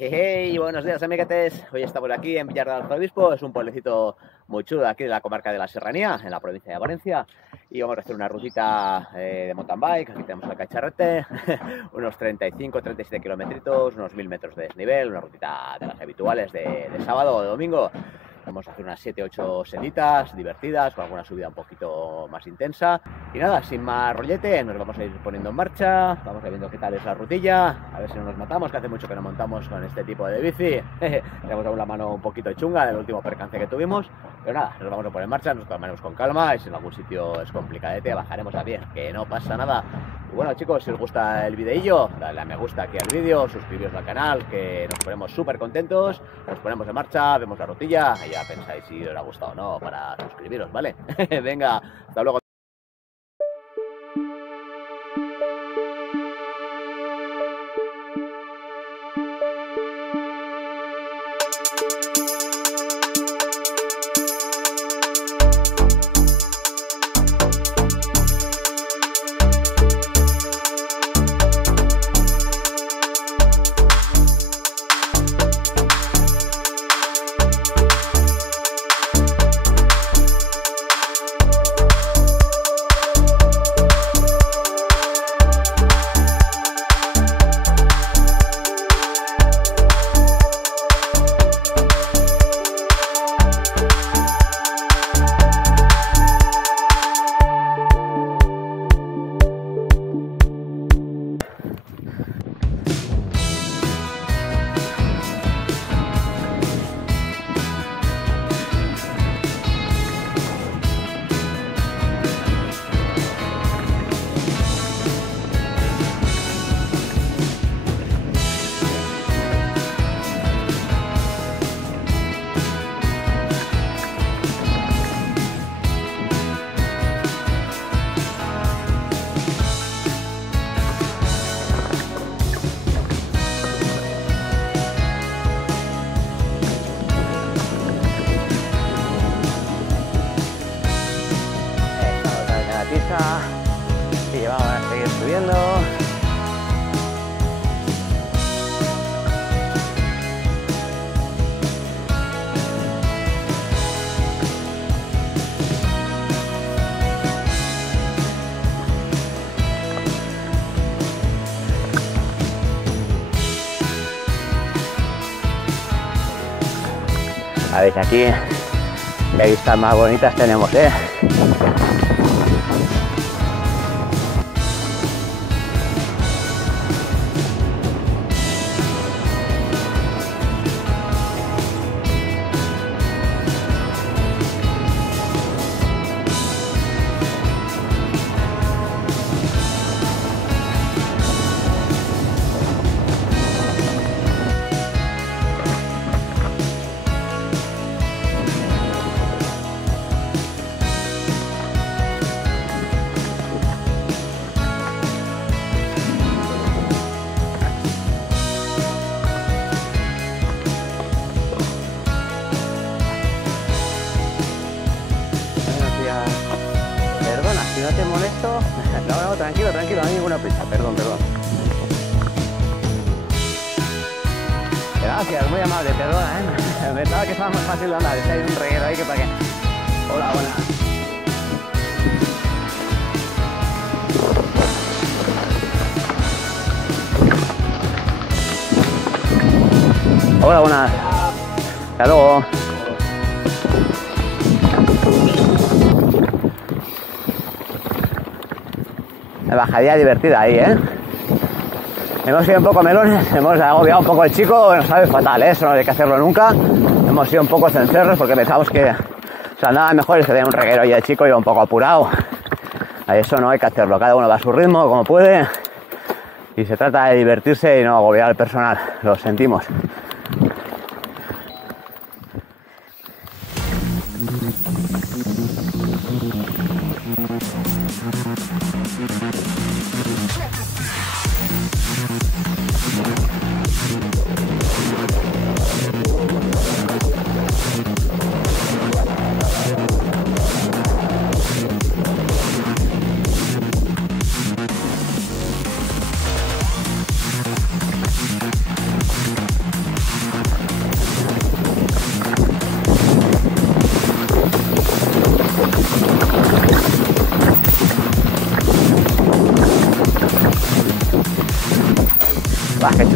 Hey, buenos días, amiguetes. Hoy estamos aquí en Villar del Arzobispo. Es un pueblecito muy chulo de aquí de la comarca de la Serranía, en la provincia de Valencia. Y vamos a hacer una rutita de mountain bike. Aquí tenemos el Cacharrete, unos 35-37 kilometritos, unos 1000 metros de desnivel. Una rutita de las habituales de sábado o de domingo. Vamos a hacer unas 7-8 seditas divertidas, con alguna subida un poquito más intensa. Y nada, sin más rollete, nos vamos a ir poniendo en marcha. Vamos a ir viendo qué tal es la rutilla, a ver si no nos matamos, que hace mucho que no montamos con este tipo de bici. Tenemos aún la mano un poquito chunga del último percance que tuvimos. Pero nada, nos vamos a poner en marcha, nos tomaremos con calma. Y si en algún sitio es complicadete, bajaremos a pie, que no pasa nada. Y bueno, chicos, si os gusta el videillo, dale a me gusta aquí al vídeo, suscribiros al canal, que nos ponemos súper contentos. Nos ponemos en marcha, vemos la rutilla y ya pensáis si os ha gustado o no para suscribiros, ¿vale? Venga, hasta luego. Y vamos a seguir subiendo. A ver, aquí qué vistas más bonitas tenemos, Perdona, si no te molesto. No, tranquilo, no hay ninguna prisa. Perdón. Gracias, muy amable, perdona, Me pensaba que estaba más fácil de andar, es que hay un reguero ahí que para qué. Hola, buenas. Hola, buenas. Hasta luego. Una bajadilla divertida ahí, Hemos sido un poco melones, hemos agobiado un poco el chico, nos sabe fatal, eso no hay que hacerlo nunca. Hemos sido un poco cencerros porque pensamos que nada mejor es que tenía un reguero y el chico iba un poco apurado. A eso no hay que hacerlo, cada uno va a su ritmo, como puede. Y se trata de divertirse y no agobiar al personal, lo sentimos.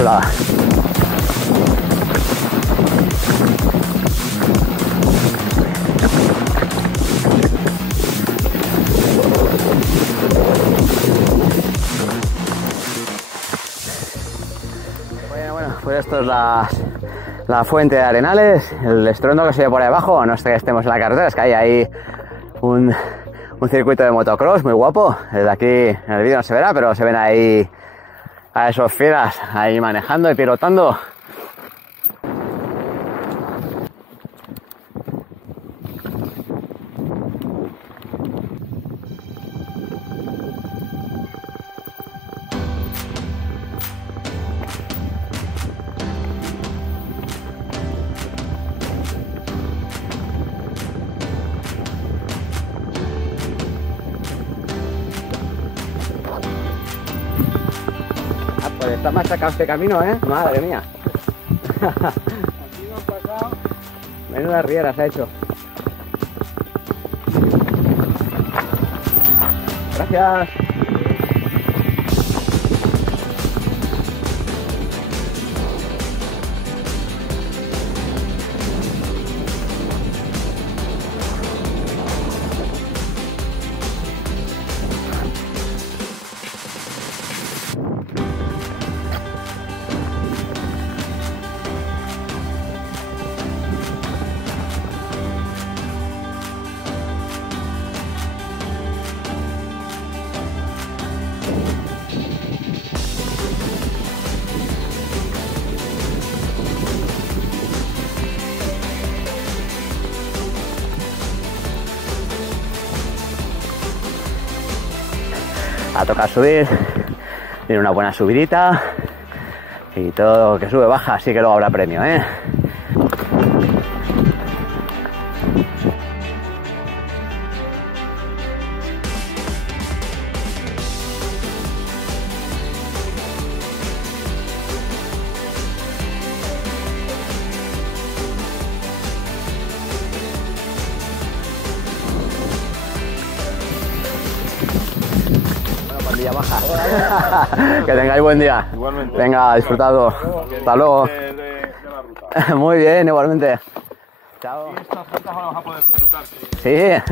chulada. Bueno, pues esto es la fuente de Arenales, el estruendo que se ve por ahí abajo. No es que estemos en la carretera, es que hay ahí un circuito de motocross muy guapo. Desde aquí en el vídeo no se verá, pero se ven ahí a esos fieras ahí manejando y pilotando. Pues está más sacado este camino, ¿eh? Madre mía. Aquí no han pasado. Menuda riera se ha hecho. Gracias. A tocar subir, tiene una buena subidita y todo que sube baja, así que luego habrá premio, ¿eh? Baja. Que tengáis buen día. Igualmente. Venga, disfrutado. Hasta luego. De la ruta. Muy bien, igualmente. Chao. Y estas rutas ahora vas a poder disfrutar. Sí.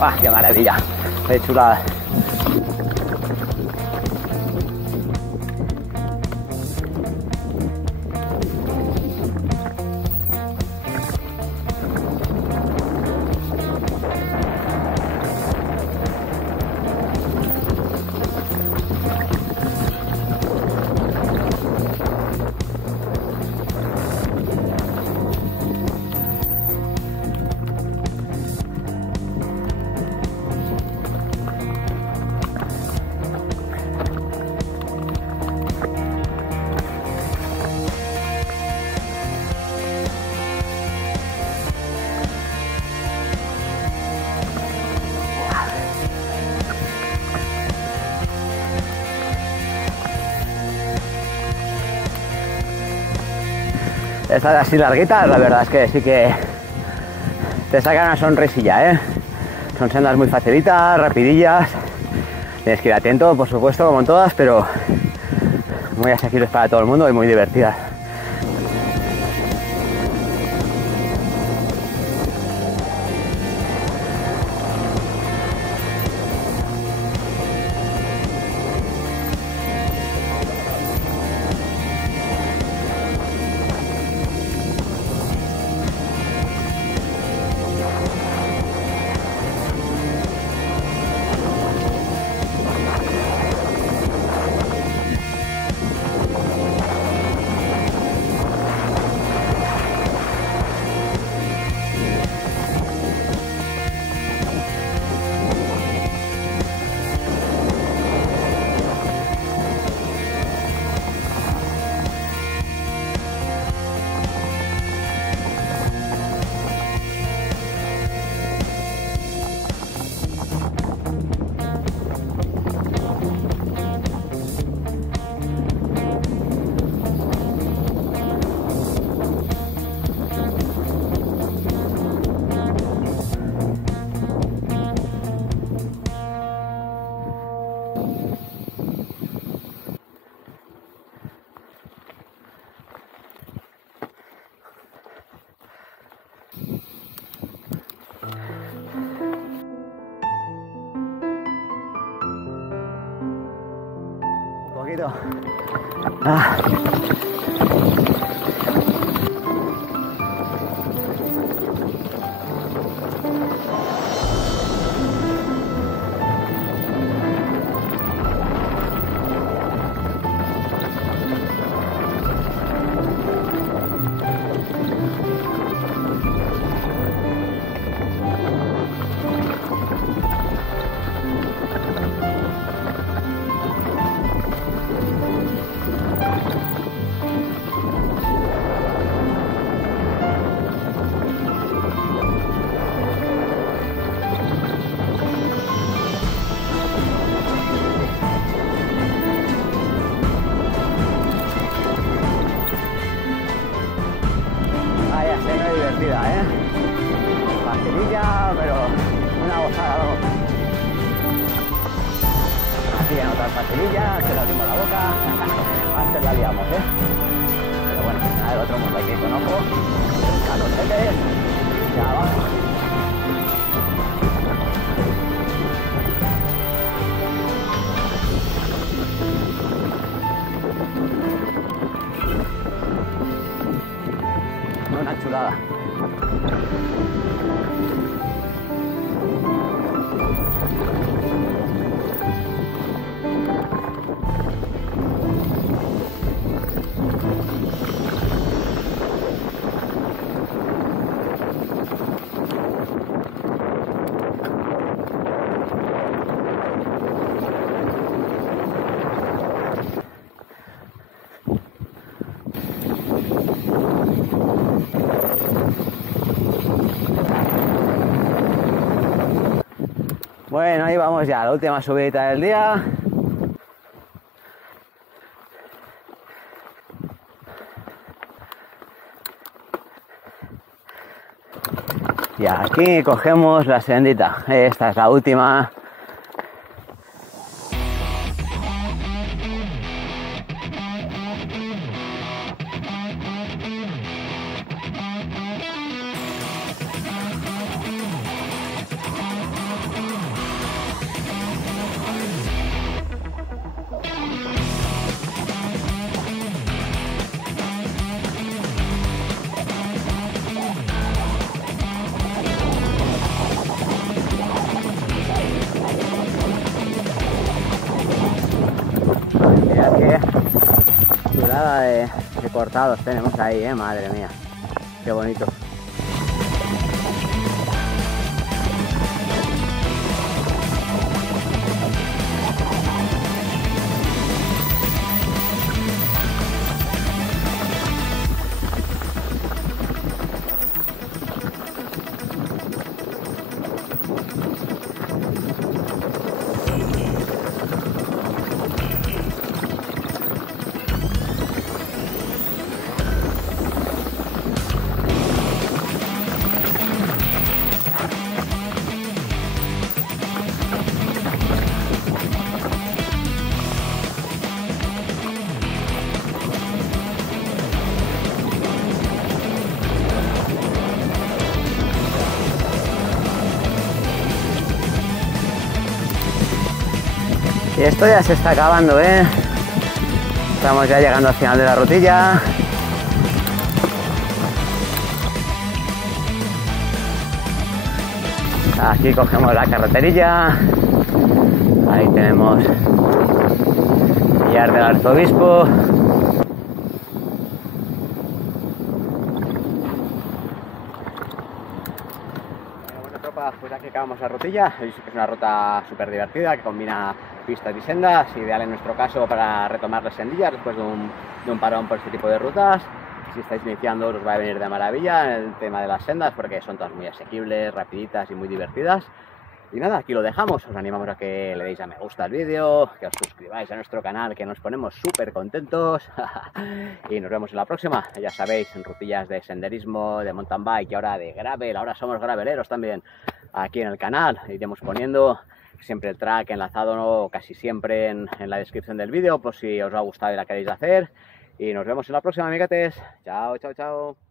¡Ah, qué maravilla! ¡Qué chulada! Estas así larguitas, la verdad es que sí que te sacan una sonrisilla, ¿eh? Son sendas muy facilitas, rapidillas. Tienes que ir atento, por supuesto, como en todas, pero muy asequibles para todo el mundo y muy divertidas. poquito. Facililla, pero una gozada. Así en otras facilillas, se la dimos la boca, antes la liamos, Pero bueno, nada del otro mundo, hay que ir con ojo, a los peces, y abajo. Una chulada. Bueno, ahí vamos ya, la última subidita del día. Y aquí cogemos la sendita. Esta es la última. Mirad qué chulada de cortados tenemos ahí, madre mía, qué bonito. Y esto ya se está acabando, ¿eh? Estamos ya llegando al final de la rutilla. Aquí cogemos la carreterilla. Ahí tenemos Villar del Arzobispo. Bueno, tropa, pues aquí acabamos la rutilla. Es una ruta súper divertida que combina pistas y sendas, ideal en nuestro caso para retomar las sendillas después de un parón por este tipo de rutas. Si estáis iniciando os va a venir de maravilla el tema de las sendas porque son todas muy asequibles, rapiditas y muy divertidas. Y nada, aquí lo dejamos, os animamos a que le deis a me gusta al vídeo, que os suscribáis a nuestro canal, que nos ponemos súper contentos. Y nos vemos en la próxima, ya sabéis, en rutillas de senderismo, de mountain bike y ahora de gravel, ahora somos graveleros también aquí en el canal. Iremos poniendo siempre el track enlazado, ¿no? Casi siempre en la descripción del vídeo, por si os ha gustado y la queréis hacer. Y nos vemos en la próxima, amiguetes. Chao, chao, chao.